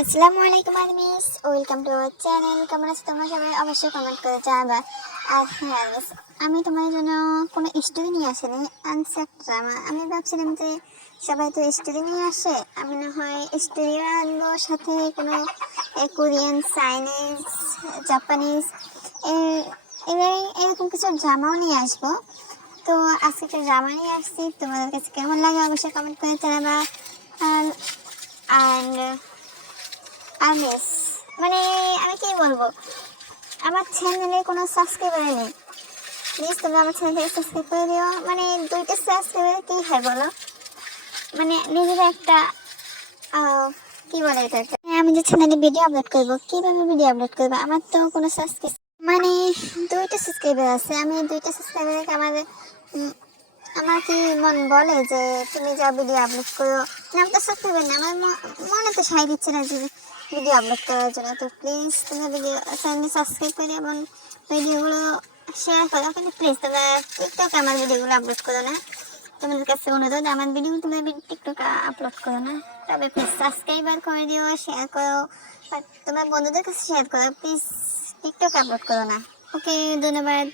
আসসালামু আলাইকুম আলমিস ওয়েলকাম টু আওয়ার চ্যানেল। কেমন আছো তোমরা সবাই? অবশ্যই কমেন্ট করে জানাবা। আর হ্যাঁ আলমিস আমি তোমার জন্য কোনো স্টোরি নিয়ে আসিনি আনসার ড্রামা আমি ভাবছিলাম যে সবাই তো স্টোরি নিয়ে আসে, আমি না হয় স্টোরিও আনব, সাথে কোনো কোরিয়ান, চাইনিজ, জাপানিজ এবার এরকম কিছু ড্রামাও নিয়ে আসব। তো আজকে একটা ড্রামা নিয়ে আসছি, তোমাদের কাছে কেমন লাগে অবশ্যই কমেন্ট করে জানাবা। আর আর মিস মানে আমি কি বলব? আমার চ্যানেলে কোনো সাবস্ক্রাইবার নেই। প্লিজ তোমরা আমার চ্যানেলটাকে সাবস্ক্রাইব করে দিও। মানে দুইটা সাবস্ক্রাইবার কি হয় বলো? মানে নিজের একটা কি বলে এটা আমি যে চ্যানেলে ভিডিও আপলোড করব, কীভাবে ভিডিও আপলোড করব? আমার তো কোনো সাবস্ক্রাইব মানে দুইটা সাবস্ক্রাইবার আছে। আমি দুইটা সাবস্ক্রাইবারকে আমাদের আমার কি মন বলে যে তুমি যা ভিডিও আপলোড করো? না আমি তো সাবস্ক্রাইবার না আমার মনে তো সাই দিচ্ছে না যে ভিডিও আপলোড করার জন্য। তো প্লিজ তোমরা ভিডিও চ্যানেল সাবস্ক্রাইব করে এবং ভিডিওগুলো শেয়ার করো। কিন্তু প্লিজ তোমরা টিকটকে আমার ভিডিওগুলো আপলোড করো না। তোমাদের কাছে অনুরোধ, আমার ভিডিও তোমরা টিকটকে আপলোড করো না। তবে প্লিজ সাবস্ক্রাইবার করে দিও শেয়ার করো। তোমার বন্ধুদের কাছে শেয়ার করো। প্লিজ টিকটক আপলোড করো না। ওকে ধন্যবাদ।